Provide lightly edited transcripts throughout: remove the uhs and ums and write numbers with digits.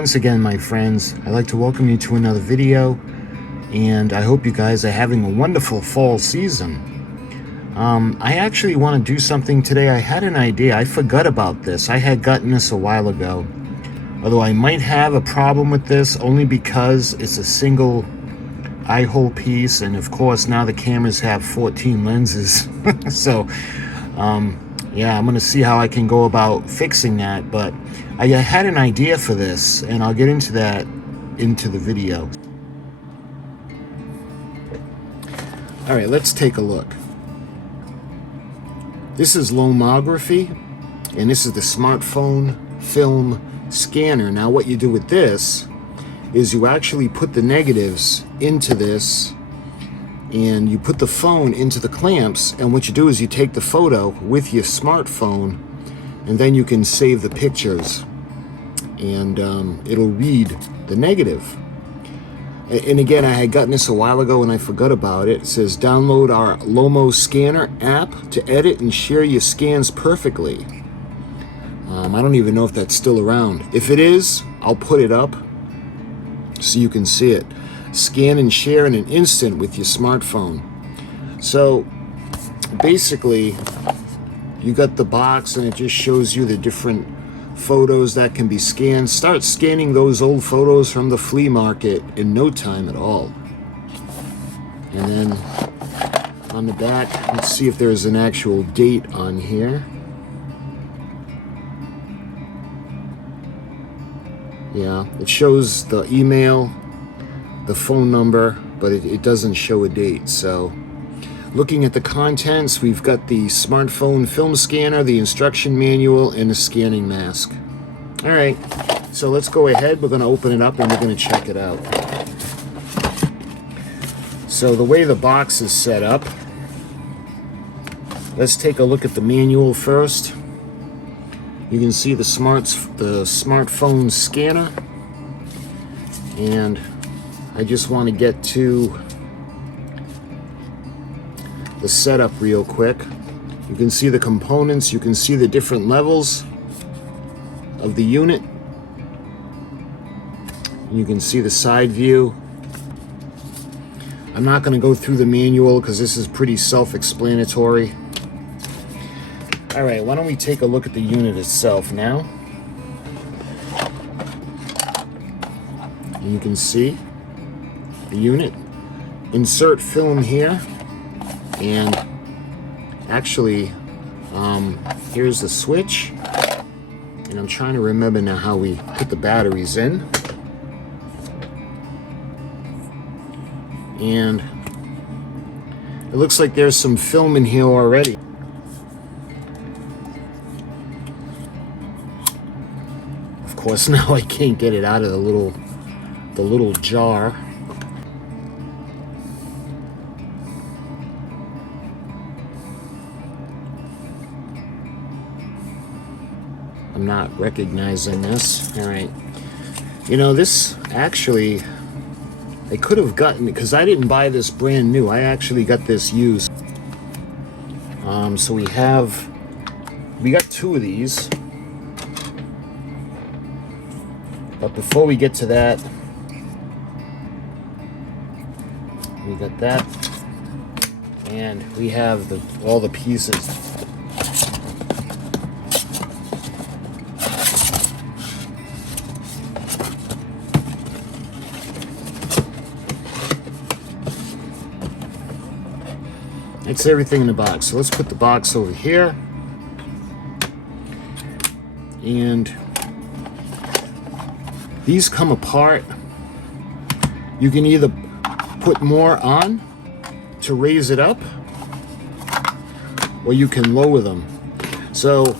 once again, my friends. I'd like to welcome you to another video, and I hope you guys are having a wonderful fall season. I actually want to do something today. I had an idea. I forgot about this. I had gotten this a while ago, although I might have a problem with this only because it's a single eye hole piece, and of course now the cameras have 14 lenses. So yeah, I'm gonna see how I can go about fixing that, but I had an idea for this, and I'll get into that into the video. All right, let's take a look. This is Lomography, and this is the smartphone film scanner. Now what you do with this is you actually put the negatives into this, and you put the phone into the clamps, and what you do is you take the photo with your smartphone, and then you can save the pictures, and it'll read the negative. And again, I had gotten this a while ago and I forgot about it. It says download our Lomo scanner app to edit and share your scans perfectly. I don't even know if that's still around. If it is, I'll put it up so you can see it. Scan and share in an instant with your smartphone. So basically, you got the box and it just shows you the different photos that can be scanned. Start scanning those old photos from the flea market in no time at all. And then on the back, let's see if there's an actual date on here. Yeah, it shows the email, the phone number, but it doesn't show a date. So looking at the contents, we've got the smartphone film scanner, the instruction manual, and a scanning mask. All right, so let's go ahead. We're going to open it up and we're going to check it out. So the way the box is set up, let's take a look at the manual first. You can see the smartphone scanner, and I just want to get to the setup real quick. You can see the components, you can see the different levels of the unit. You can see the side view. I'm not going to go through the manual because this is pretty self-explanatory. All right, why don't we take a look at the unit itself now. And you can see the unit. Insert film here. And actually, here's the switch. And I'm trying to remember now how we put the batteries in. And it looks like there's some film in here already. Of course, now I can't get it out of the little jar. I'm not recognizing this. All right. You know, this actually, I could have gotten it because I didn't buy this brand new. I actually got this used. So we got two of these. But before we get to that, we got that, and we have all the pieces. That's everything in the box. So let's put the box over here. And these come apart. You can either put more on to raise it up, or you can lower them. So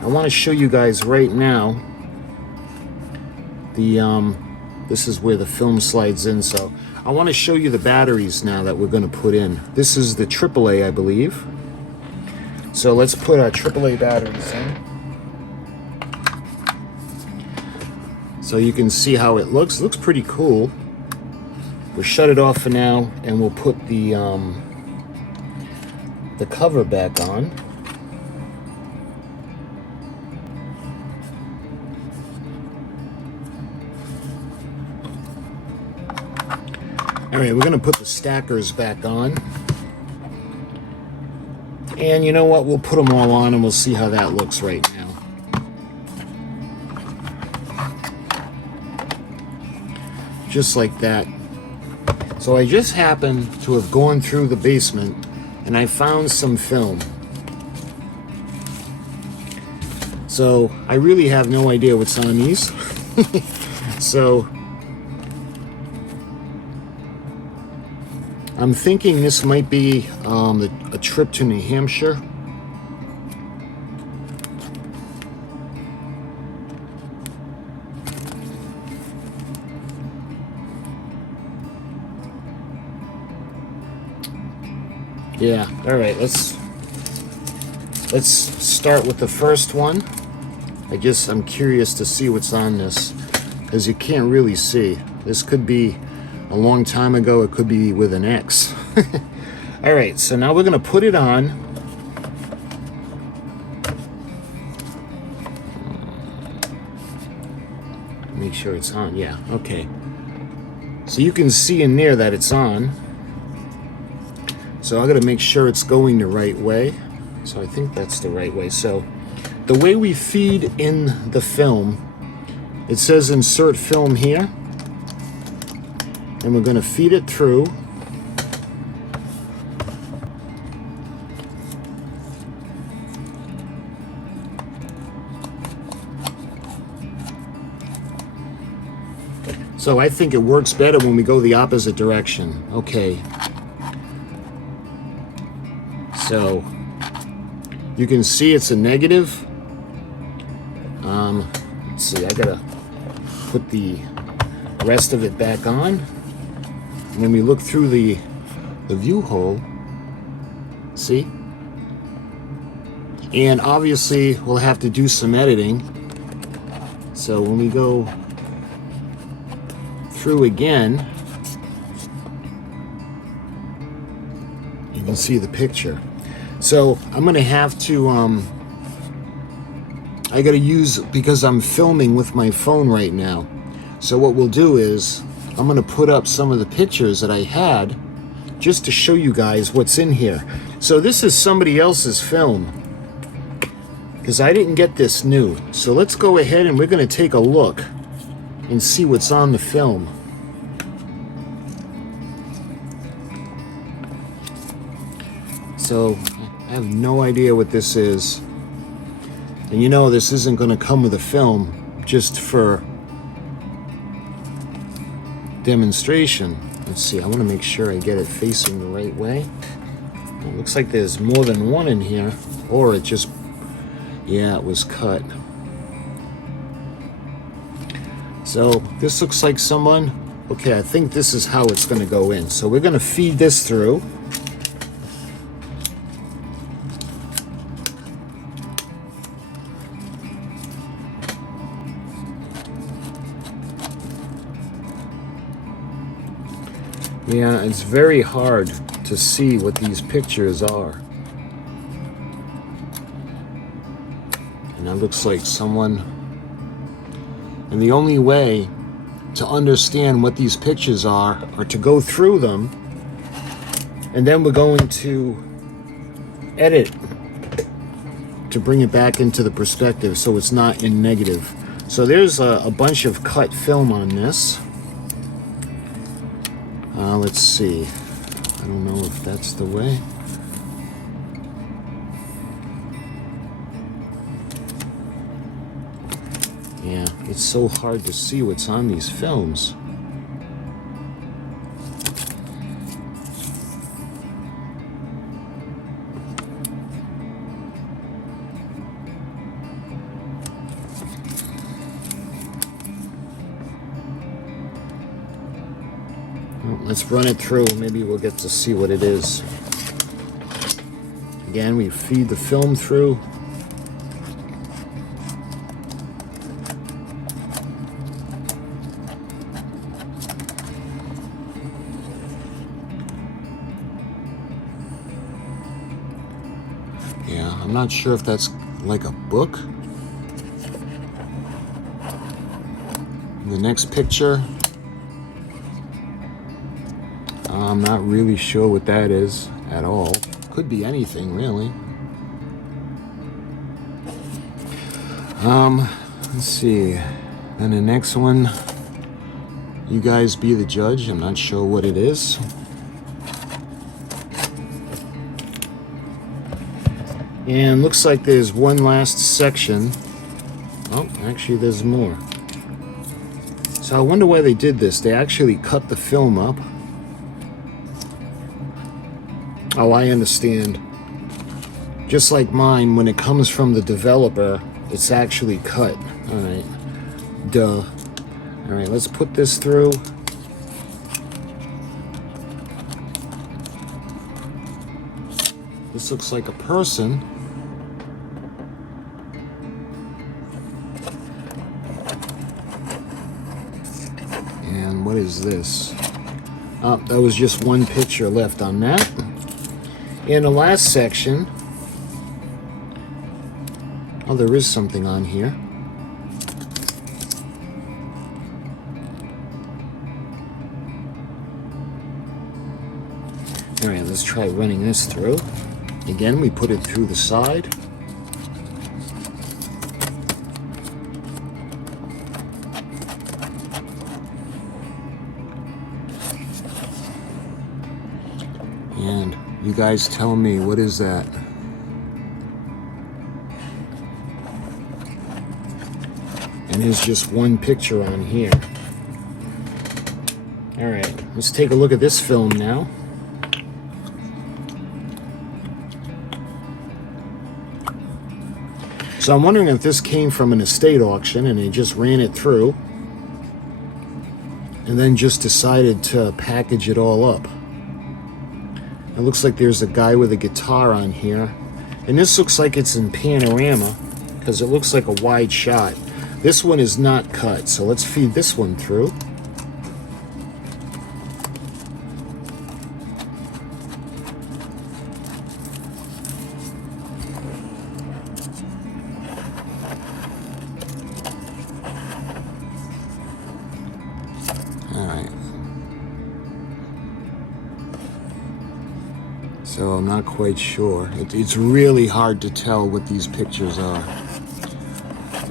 I want to show you guys right now this is where the film slides in. So I want to show you the batteries now that we're going to put in. This is the AAA, I believe. So let's put our AAA batteries in. So you can see how it looks. It looks pretty cool. We'll shut it off for now, and we'll put the cover back on. All right, we're going to put the stackers back on. And you know what? We'll put them all on and we'll see how that looks right now. Just like that. So I just happened to have gone through the basement and I found some film. So I really have no idea what's on these. So I'm thinking this might be a trip to New Hampshire. Yeah, all right, let's start with the first one. I'm curious to see what's on this, because you can't really see. This could be a long time ago, it could be with an X. All right, so now we're gonna put it on. Make sure it's on, yeah, okay. So you can see in there that it's on. So I gotta make sure it's going the right way. So I think that's the right way. So the way we feed in the film, it says insert film here. And we're gonna feed it through. So I think it works better when we go the opposite direction. Okay. So you can see it's a negative. Let's see, I gotta put the rest of it back on. And when we look through the view hole, see? And obviously we'll have to do some editing. So when we go through again, you can see the picture. So I'm gonna have to, I gotta use, because I'm filming with my phone right now. So what we'll do is, I'm gonna put up some of the pictures that I had, just to show you guys what's in here. So this is somebody else's film, because I didn't get this new. So let's go ahead and we're gonna take a look and see what's on the film. So I have no idea what this is. And you know this isn't going to come with a film just for demonstration. Let's see, I want to make sure I get it facing the right way. It looks like there's more than one in here, or it just, yeah, it was cut. So this looks like someone, okay, I think this is how it's going to go in. So we're going to feed this through. Yeah, it's very hard to see what these pictures are. And that looks like someone... And the only way to understand what these pictures are to go through them, and then we're going to edit to bring it back into the perspective so it's not in negative. So there's a bunch of cut film on this. Let's see. I don't know if that's the way. Yeah, it's so hard to see what's on these films. Let's run it through. Maybe we'll get to see what it is. Again, we feed the film through. Yeah, I'm not sure if that's like a book. The next picture. I'm not really sure what that is at all. Could be anything, really. Let's see. And the next one, you guys be the judge. I'm not sure what it is. And looks like there's one last section. Oh, actually there's more. So I wonder why they did this. They actually cut the film up. Oh, I understand. Just like mine, when it comes from the developer, it's actually cut. Alright. Duh. Alright, let's put this through. This looks like a person. And what is this? Oh, that was just one picture left on that. In the last section, oh, there is something on here. All right, let's try running this through. Again, we put it through the side. And you guys tell me, what is that? And there's just one picture on here. All right, let's take a look at this film now. So I'm wondering if this came from an estate auction and they just ran it through and then just decided to package it all up. It looks like there's a guy with a guitar on here. And this looks like it's in panorama because it looks like a wide shot. This one is not cut, so let's feed this one through. Alright. So I'm not quite sure. It's really hard to tell what these pictures are.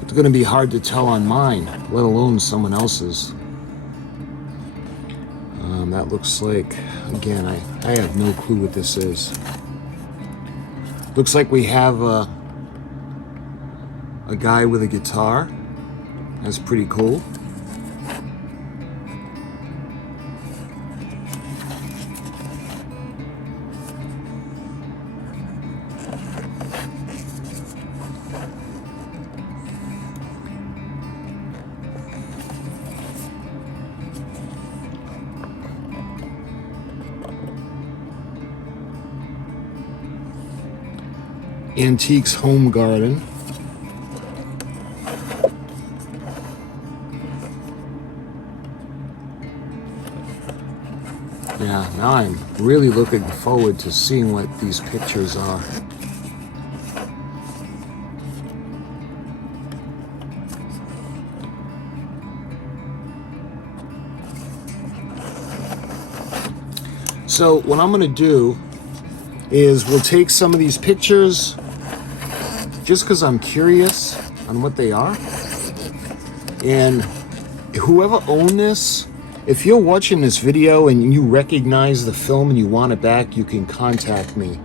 It's going to be hard to tell on mine, let alone someone else's. That looks like, again, I have no clue what this is. Looks like we have a guy with a guitar. That's pretty cool. Antiques Home Garden. Yeah, now I'm really looking forward to seeing what these pictures are. So what I'm going to do is we'll take some of these pictures just because I'm curious on what they are. And whoever owned this, if you're watching this video and you recognize the film and you want it back, you can contact me.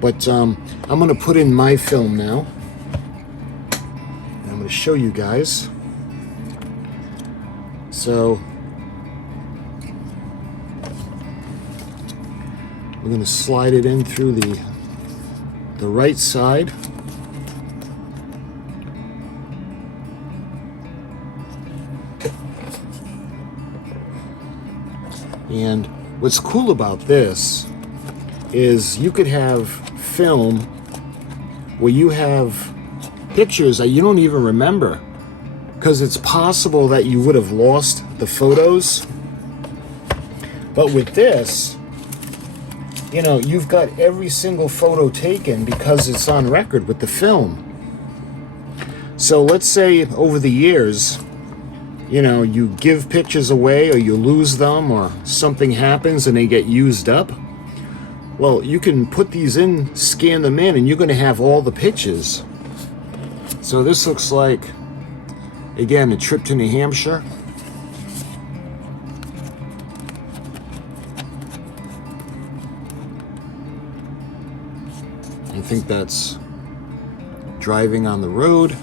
But I'm going to put in my film now. And I'm going to show you guys. So we're going to slide it in through the right side. And what's cool about this is you could have film where you have pictures that you don't even remember, because it's possible that you would have lost the photos. But with this, you know, you've got every single photo taken because it's on record with the film. So let's say over the years, you know, you give pictures away or you lose them or something happens and they get used up, well, you can put these in, scan them in, and you're going to have all the pictures. So this looks like, again, a trip to New Hampshire. I think that's driving on the road.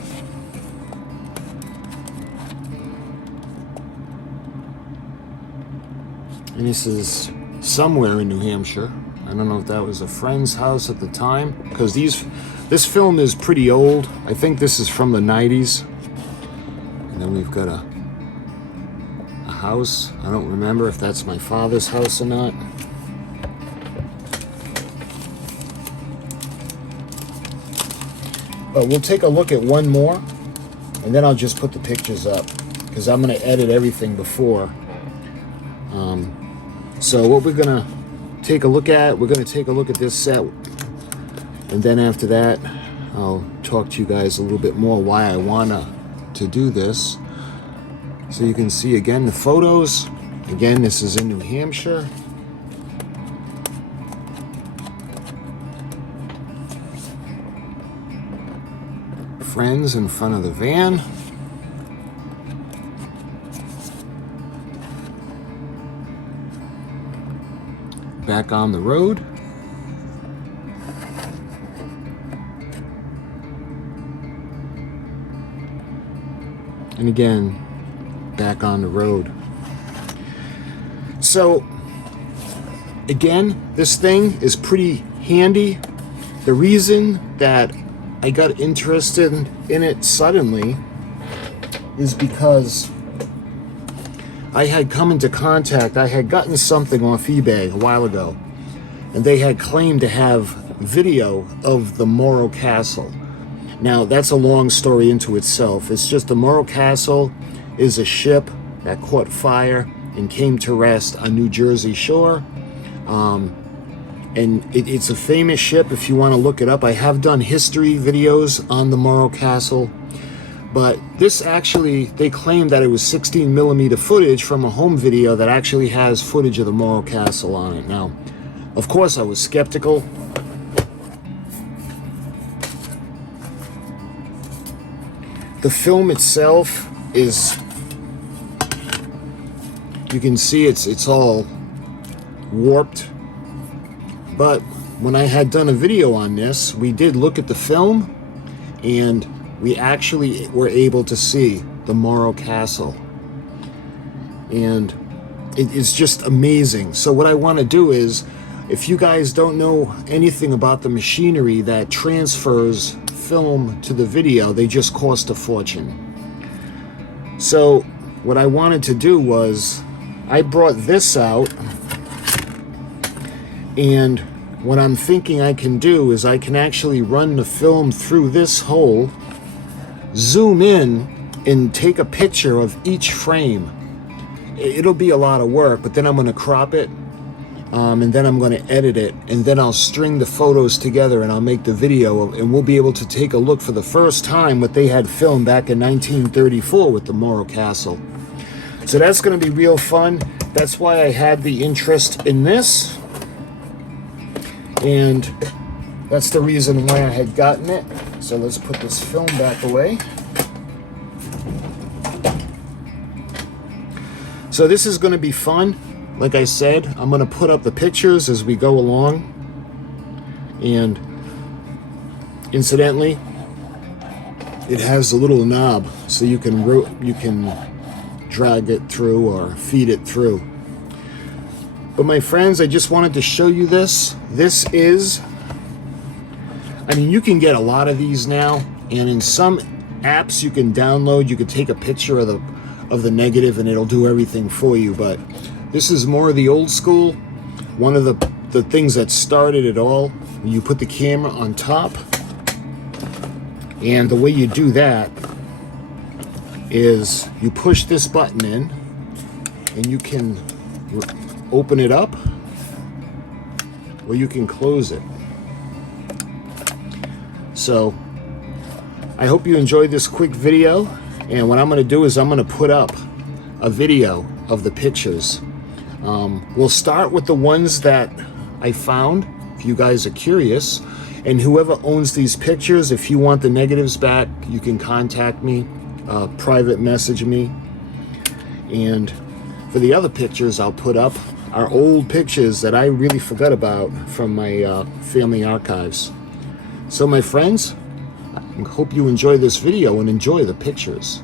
And this is somewhere in New Hampshire. I don't know if that was a friend's house at the time, because this film is pretty old. I think this is from the 90s. And then we've got a house. I don't remember if that's my father's house or not. But we'll take a look at one more, and then I'll just put the pictures up, because I'm going to edit everything before. So what we're going to take a look at, we're going to take a look at this set, and then after that, I'll talk to you guys a little bit more why I want to do this. So you can see again the photos. Again, this is in New Hampshire. Friends in front of the van. Back on the road. And again, back on the road. So, again, this thing is pretty handy. The reason that I got interested in it suddenly is because I had come into contact, I had gotten something off eBay a while ago, and they had claimed to have video of the Morro Castle. Now, that's a long story into itself. It's just the Morro Castle is a ship that caught fire and came to rest on New Jersey shore. And it's a famous ship if you want to look it up. I have done history videos on the Morro Castle. But this actually, they claim that it was 16mm footage from a home video that actually has footage of the Morro Castle on it. Now, of course, I was skeptical. The film itself is, you can see it's all warped. But when I had done a video on this, we did look at the film, and we actually were able to see the Morro Castle. And it is just amazing. So what I want to do is, if you guys don't know anything about the machinery that transfers film to the video, they just cost a fortune. So what I wanted to do was, I brought this out, and what I'm thinking I can do is I can actually run the film through this hole, zoom in, and take a picture of each frame. It'll be a lot of work, but then I'm going to crop it, and then I'm going to edit it, and then I'll string the photos together and I'll make the video, and we'll be able to take a look for the first time what they had filmed back in 1934 with the Morro Castle. So that's going to be real fun. That's why I had the interest in this. And that's the reason why I had gotten it. So let's put this film back away. So this is going to be fun. Like I said, I'm going to put up the pictures as we go along. And incidentally, it has a little knob so you can drag it through or feed it through. But my friends, I just wanted to show you this. This is, I mean, you can get a lot of these now, and in some apps you can download, you can take a picture of the negative and it'll do everything for you. But this is more of the old school. One of the things that started it all, you put the camera on top, and the way you do that is you push this button in, and you can open it up, or you can close it. So I hope you enjoyed this quick video, and what I'm going to do is I'm going to put up a video of the pictures. We'll start with the ones that I found, if you guys are curious. And whoever owns these pictures, if you want the negatives back, you can contact me, private message me. And for the other pictures, I'll put up our old pictures that I really forgot about from my family archives. So my friends, I hope you enjoy this video and enjoy the pictures.